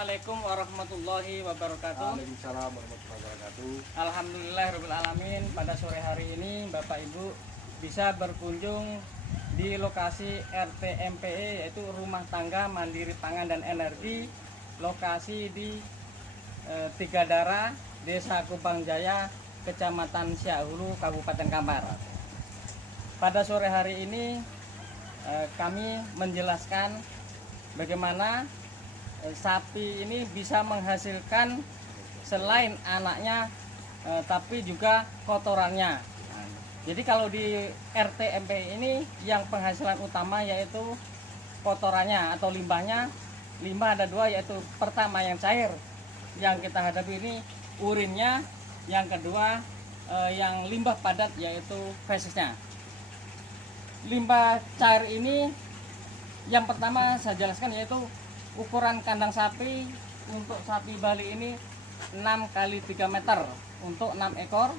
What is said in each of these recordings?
Assalamualaikum warahmatullahi wabarakatuh. Waalaikumsalam warahmatullahi wabarakatuh. Alhamdulillahirrahmanirrahim. Pada sore hari ini Bapak Ibu bisa berkunjung di lokasi RT-MPE, yaitu Rumah Tangga Mandiri Pangan dan Energi, lokasi di Tiga Dara, Desa Kupang Jaya, Kecamatan Syahulu, Kabupaten Kampar. Pada sore hari ini kami menjelaskan bagaimana sapi ini bisa menghasilkan selain anaknya tapi juga kotorannya. Jadi kalau di RT-MPE ini yang penghasilan utama yaitu kotorannya atau limbahnya. Limbah ada dua, yaitu pertama yang cair yang kita hadapi ini urinnya, yang kedua yang limbah padat yaitu fesesnya. Limbah cair ini yang pertama saya jelaskan yaitu ukuran kandang sapi. Untuk sapi Bali ini 6 x 3 meter untuk 6 ekor,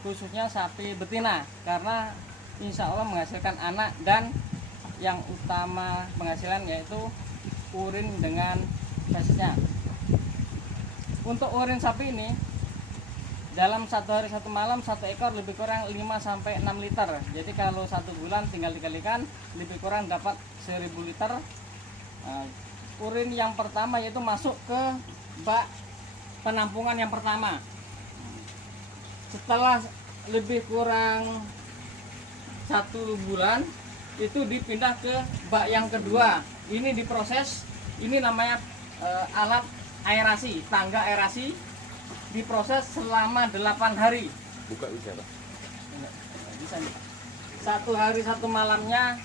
khususnya sapi betina, karena insya Allah menghasilkan anak, dan yang utama penghasilan yaitu urin dengan fesesnya. Untuk urin sapi ini dalam satu hari satu malam satu ekor lebih kurang 5-6 liter. Jadi kalau 1 bulan tinggal dikalikan lebih kurang dapat 1000 liter. Urin yang pertama yaitu masuk ke bak penampungan yang pertama. Setelah lebih kurang 1 bulan itu dipindah ke bak yang kedua. Ini diproses, ini namanya alat aerasi, tangga aerasi, diproses selama 8 hari. Buka bisa, Pak? Bisa. 1 hari 1 malamnya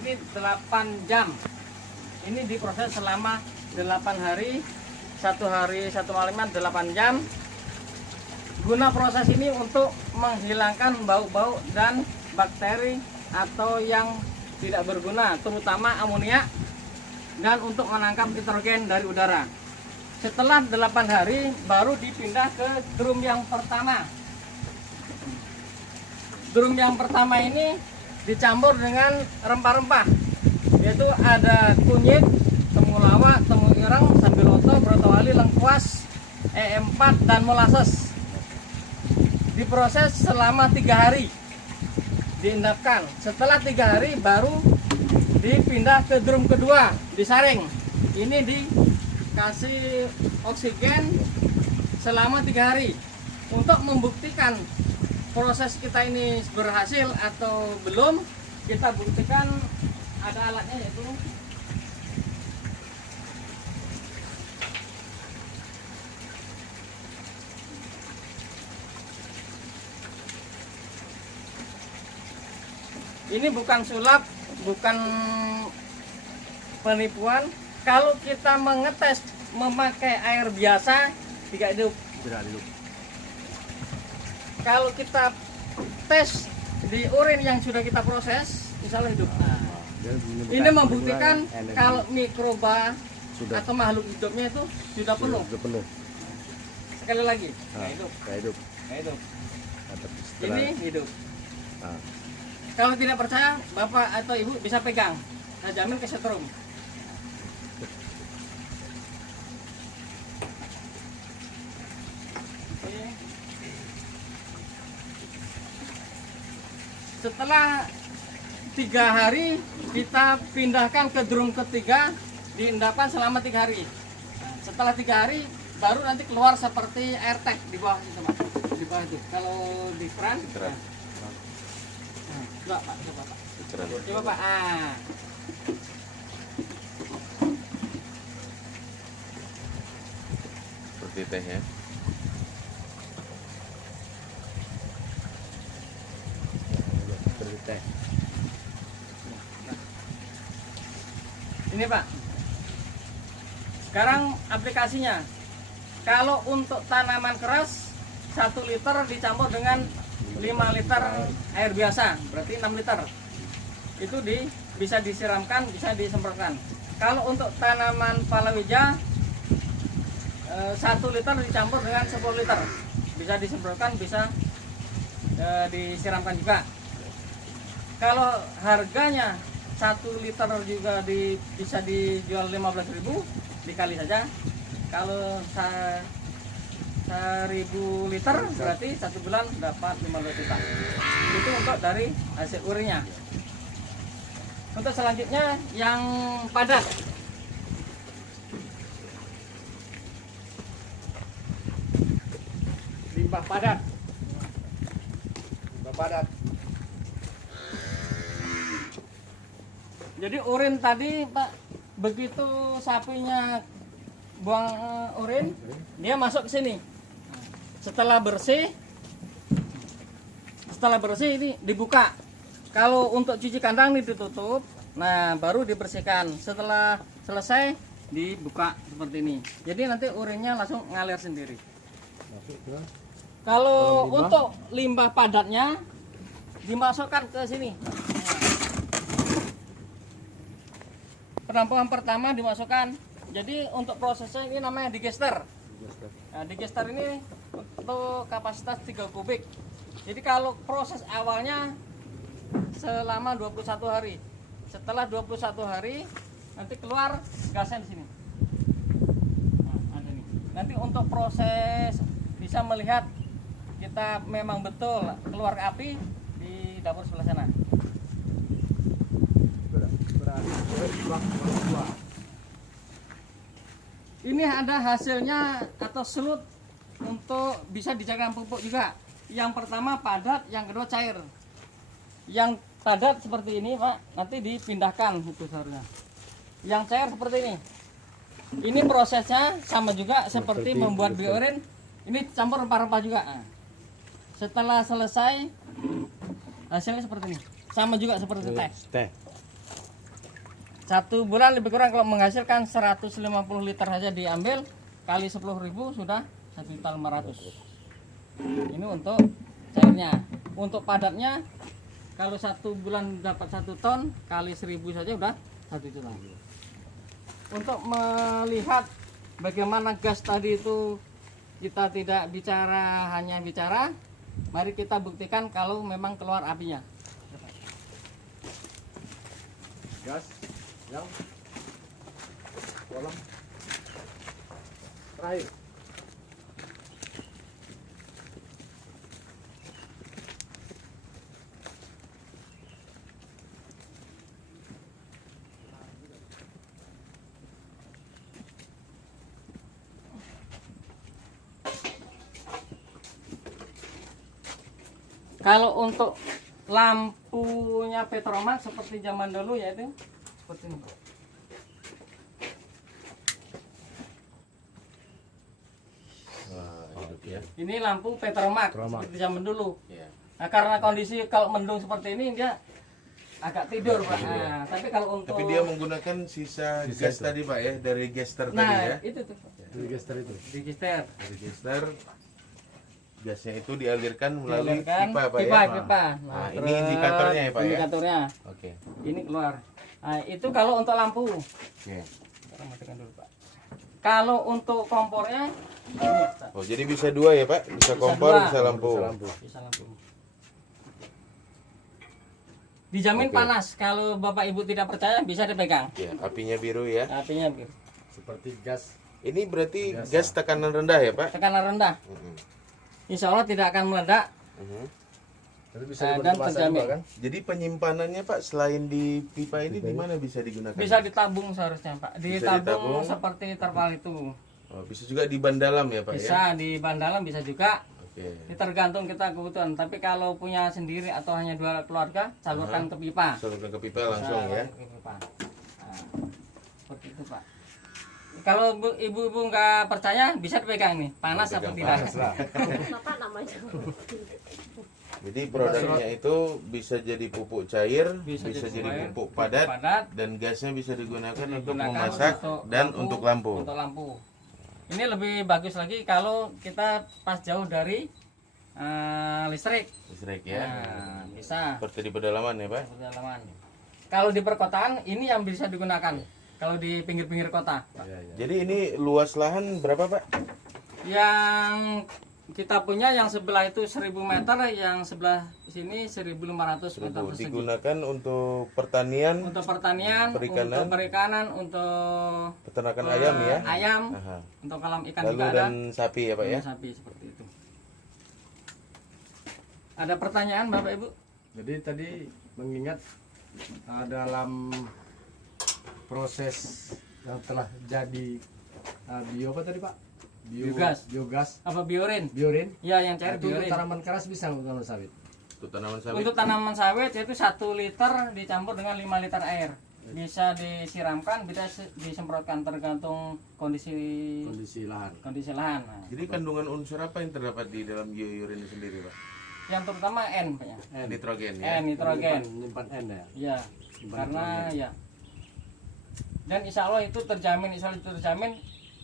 ini 8 jam. Ini diproses selama 8 hari, 1 hari 1 malamnya 8 jam. Guna proses ini untuk menghilangkan bau-bau dan bakteri atau yang tidak berguna, terutama amonia, dan untuk menangkap nitrogen dari udara. Setelah 8 hari baru dipindah ke drum yang pertama. Drum yang pertama ini dicampur dengan rempah-rempah, yaitu ada kunyit, temulawak, temu ireng, sambiloto, brotowali, lengkuas, E4 dan molasses. Diproses selama 3 hari, diendapkan. Setelah 3 hari baru dipindah ke drum kedua, disaring. Ini dikasih oksigen selama 3 hari untuk membuktikan proses kita ini berhasil atau belum. Kita buktikan, ada alatnya yaitu ini, bukan sulap, bukan penipuan. Kalau kita mengetes memakai air biasa tidak hidup. Tidak hidup. Kalau kita tes di urin yang sudah kita proses, insya Allah hidup. Nah, ini membuktikan kalau mikroba sudah, atau makhluk hidupnya itu sudah penuh. Sudah penuh. Sekali lagi, Hidup. hidup. Setelah, Ini hidup. Nah, Kalau tidak percaya, Bapak atau Ibu bisa pegang. Saya jamin kesetrum. Setelah 3 hari kita pindahkan ke drum ketiga, diendapkan selama 3 hari. Nah, setelah 3 hari baru nanti keluar seperti air tag di bawah itu, Pak. Di bawah itu. Kalau di keran, coba Pak, coba Pak. Coba Pak. seperti teh ya. Seperti teh. Ini Pak. Sekarang aplikasinya. Kalau untuk tanaman keras 1 liter dicampur dengan 5 liter air biasa, berarti 6 liter. Itu bisa disiramkan, bisa disemprotkan. Kalau untuk tanaman palawija 1 liter dicampur dengan 10 liter, bisa disemprotkan, bisa disiramkan juga. Kalau harganya 1 liter juga bisa dijual 15.000, dikali saja. Kalau 1000 liter berarti 1 bulan dapat 15 juta. Itu untuk dari hasil urinnya. Untuk selanjutnya yang padat. Limbah padat. Limbah padat. Jadi urin tadi Pak, begitu sapinya buang urin, dia masuk ke sini. Setelah bersih ini dibuka. Kalau untuk cuci kandang ini ditutup, nah baru dibersihkan. Setelah selesai dibuka seperti ini. Jadi nanti urinnya langsung ngalir sendiri. Kalau untuk limbah padatnya dimasukkan ke sini. Penampungan pertama dimasukkan. Jadi untuk prosesnya ini namanya digester. Nah, digester ini untuk kapasitas 3 kubik. Jadi kalau proses awalnya selama 21 hari. Setelah 21 hari nanti keluar gasnya di sini. Nah, ada nih. Nanti untuk proses bisa melihat kita memang betul keluar api di dapur sebelah sana. Ini ada hasilnya atau selut untuk bisa dijadikan pupuk juga. Yang pertama padat, yang kedua cair. Yang padat seperti ini Pak, nanti dipindahkan itu seharusnya. Yang cair seperti ini. Ini prosesnya sama juga seperti membuat biorin. Ini campur rempah-rempah juga. Nah, setelah selesai hasilnya seperti ini. Sama juga seperti teh. 1 bulan lebih kurang kalau menghasilkan 150 liter saja diambil kali 10.000 sudah 1.500.000. Ini untuk cairnya. Untuk padatnya kalau 1 bulan dapat 1 ton kali 1.000 saja udah 1 juta. Untuk melihat bagaimana gas tadi itu kita tidak bicara hanya bicara, mari kita buktikan kalau memang keluar apinya. Gas yang kolam terakhir. Kalau untuk lampunya Petromax seperti zaman dulu yaitu seperti ini. Wah, hidup ya. Ini lampu Petromax seperti zaman dulu. Ya. Nah, karena kondisi kalau mendung seperti ini dia agak tidur Pak. Nah, tapi kalau untuk Tapi dia menggunakan sisa gas tadi Pak ya, dari gester tadi nah ya. itu tuh Digester itu. digester. Dari gester gasnya itu dialirkan melalui Dialirkan, pipa Pak ya. pipa. Nah, ini terus indikatornya ya Pak ya. indikatornya Oke. ini keluar. Nah, itu kalau untuk lampu. Oke. Sekarang matikan dulu Pak. Kalau untuk kompornya ini, Pak. Oh, jadi bisa dua ya Pak? Bisa kompor, dua. bisa lampu. Bisa lampu. Dijamin Oke. panas. Kalau Bapak Ibu tidak percaya bisa dipegang. Ya, apinya biru ya. Apinya biru. Seperti gas. Ini berarti gas tekanan rendah ya Pak? Tekanan rendah. Mhm. Insya Allah tidak akan meledak Mhm. Tapi bisa dan dibuat kemasan terjamin. juga kan? Jadi penyimpanannya Pak selain di pipa ini di mana bisa digunakan? Bisa ditabung seharusnya Pak. Bisa Ditabung ditabung. seperti terpal itu. Oh, bisa juga di ban dalam ya Pak ya? Bisa di ban dalam bisa juga. Oke. Ini tergantung kita kebutuhan. Tapi kalau punya sendiri atau hanya 2 keluarga, salurkan ke pipa. Salurkan ke pipa langsung Bisa ya. ke pipa. Nah, seperti itu Pak. Kalau ibu-ibu nggak percaya bisa dipegang nih, panas apa Pegang tidak? panas lah. Bapak namanya. Jadi produknya itu bisa jadi pupuk cair, bisa, jadi cair, pupuk padat, padat, dan gasnya bisa digunakan untuk digunakan memasak dan untuk lampu. Untuk lampu. Ini lebih bagus lagi kalau kita pas jauh dari listrik. Listrik ya. Nah, bisa. Seperti di pedalaman ya Pak. Pedalaman. Kalau di perkotaan ini yang bisa digunakan. Kalau di pinggir-pinggir kota. Jadi ini luas lahan berapa Pak? Yang kita punya yang sebelah itu 1000 meter, yang sebelah sini 1.500 meter persegi. Digunakan untuk pertanian, Untuk pertanian, Perikanan. untuk perikanan, untuk peternakan ayam ya. ayam, Aha. untuk kolam ikan Lalu juga ada. dan sapi ya Pak ya. Sapi seperti itu. Ada pertanyaan Bapak Ibu? Jadi tadi mengingat dalam proses yang telah jadi bio apa tadi Pak? Biogas. Apa biorin? Biorin. Ya, yang cair Itu untuk biorin. tanaman keras bisa untuk tanaman sawit. Untuk tanaman sawit. Untuk tanaman sawit yaitu 1 liter dicampur dengan 5 liter air. Bisa disiramkan, bisa disemprotkan tergantung kondisi Kondisi lahan. lahan. Nah, Jadi kandungan unsur apa yang terdapat di dalam biourin itu sendiri Pak? yang terutama N, Pak ya. Nitrogen ya. Nitrogen. Menyimpan N ya. Ya, karena ya. Dan insya Allah itu terjamin,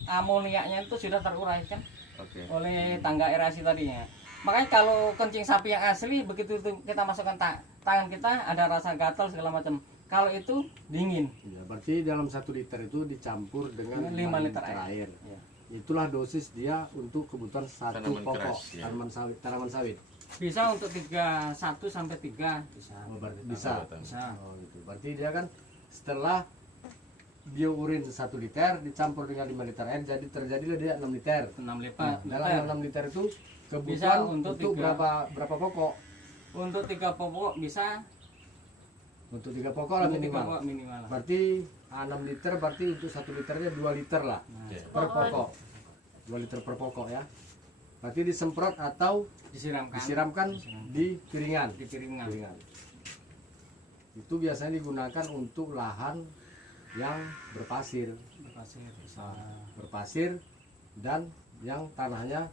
amoniaknya itu sudah terurai kan Oke. oleh tangga aerasi tadinya. Makanya kalau kencing sapi yang asli begitu itu kita masukkan tangan kita ada rasa gatal segala macam. Kalau itu dingin. Ya, berarti dalam 1 liter itu dicampur dengan 5 liter air. Ya. Itulah dosis dia untuk kebutuhan satu Tanaman pokok keras, ya. tanaman sawit. Bisa untuk 1 sampai 3 bisa. Oh, berarti bisa. Bisa. Oh, gitu. Berarti dia kan setelah biourin 1 liter dicampur dengan 5 liter air jadi terjadilah dia 6 liter. 6 liter. Nah, dalam 6 liter itu kebutuhan Bisa untuk untuk tiga. berapa pokok? Untuk 3 pokok bisa Untuk 3 pokok lah untuk 3 minimal. pokok minimal. Berarti 6 liter berarti untuk 1 liternya 2 liter lah Nah, per pokok. 2 liter per pokok ya. Berarti disemprot atau disiramkan di piringan. dikirimkan. Itu biasanya digunakan untuk lahan yang berpasir, berpasir dan yang tanahnya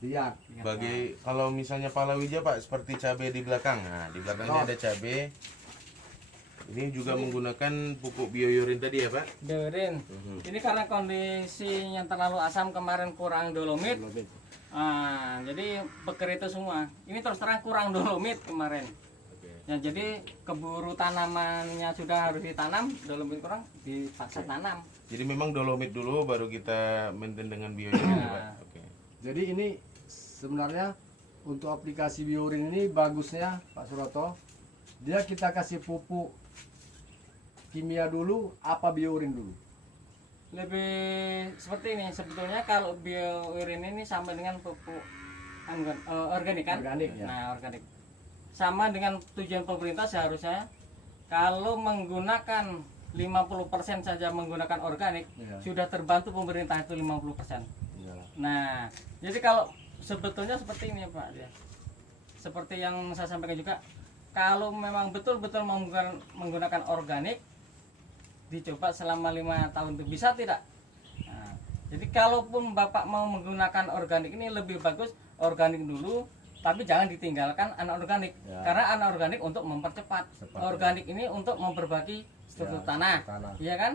liat. Bagi kalau misalnya palawija Pak seperti cabai di belakang. Nah, di belakangnya ada cabai. Ini juga menggunakan pupuk biourin tadi ya Pak? Biorin. Ini karena kondisi yang terlalu asam kemarin kurang dolomit. Jadi peker itu semua. Ini terus terang kurang dolomit kemarin. Ya, jadi keburu tanamannya sudah harus ditanam, dolomit kurang dipaksa tanam. Jadi memang dolomit dulu baru kita maintain dengan biourin ya Pak? Oke. Jadi ini sebenarnya untuk aplikasi biourin ini bagusnya Pak Suroto, dia kita kasih pupuk kimia dulu apa biourin dulu? Lebih seperti ini sebetulnya kalau biourin ini sama dengan pupuk organik kan? Organik, ya. Nah, organik. Sama dengan tujuan pemerintah seharusnya kalau menggunakan 50% saja menggunakan organik, Ya. sudah terbantu pemerintah itu 50%. Iyalah. Nah, jadi kalau sebetulnya seperti ini Pak ya. Seperti yang saya sampaikan juga, kalau memang betul-betul menggunakan organik, dicoba selama 5 tahun itu bisa tidak? Nah, jadi kalaupun Bapak mau menggunakan organik ini lebih bagus organik dulu, tapi jangan ditinggalkan anorganik. Ya. Karena anorganik untuk mempercepat, organik ini untuk memperbaiki struktur Ya, tanah, tanah. iya kan?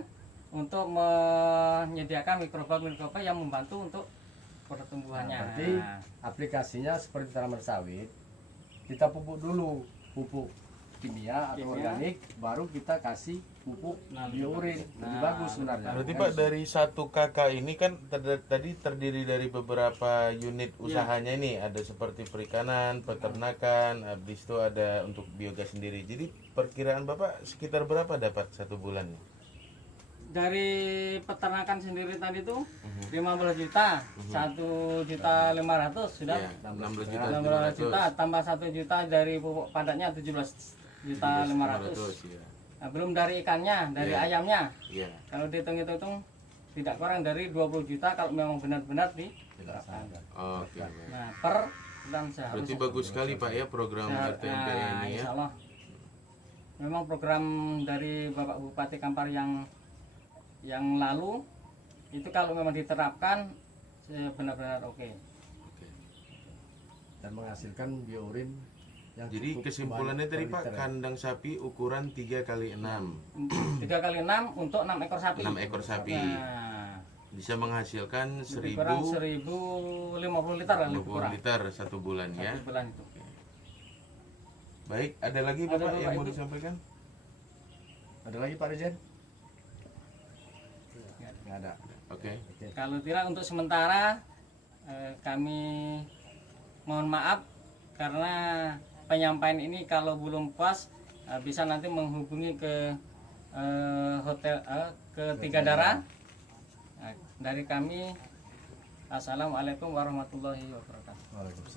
Untuk menyediakan mikroba yang membantu untuk pertumbuhannya. Nah, berarti aplikasinya seperti tanaman sawit, kita pupuk dulu, pupuk kimia atau organik, baru kita kasih pupuk biourin. Lebih bagus sebenarnya. Berarti Pak dari 1 kakak ini kan tadi terdiri dari beberapa unit usahanya ini, ada seperti perikanan, peternakan, habis itu ada untuk biogas sendiri. Jadi perkiraan Bapak sekitar berapa dapat 1 bulan? Dari peternakan sendiri tadi itu 15 juta, 1.500.000 sudah. Ya, 16 juta. 16 juta tambah 1 juta dari pupuk padatnya 17.500.000. Ya. Nah, belum dari ikannya, dari Iya. ayamnya. Iya. Kalau dihitung-hitung tidak kurang dari 20 juta kalau memang benar-benar diterapkan. Oke. Nah, per bulan Berarti seharusnya. bagus sekali Pak ya program RTMPE ini ya. Insya Allah. Memang program dari Bapak Bupati Kampar yang lalu itu kalau memang diterapkan benar-benar oke. Dan menghasilkan biourin yang Jadi cukup kesimpulannya banyak tadi per Pak, liter ya. kandang sapi ukuran 3x6. 3 kali 6 untuk 6 ekor sapi. 6 ekor sapi. Nah, Bisa menghasilkan lebih kurang 1.050 liter lah lebih 1050 kurang. liter 1 bulan ya. 1 bulan itu. Baik, ada lagi Ada Bapak Bapak, yang mau Ibu? disampaikan? Ada lagi Pak Rijen? Nggak ada. Oke. Kalau tidak untuk sementara kami mohon maaf karena penyampaian ini kalau belum puas bisa nanti menghubungi ke hotel ke Tiga Darah. Dari kami, assalamualaikum warahmatullahi wabarakatuh. Waalaikumsalam.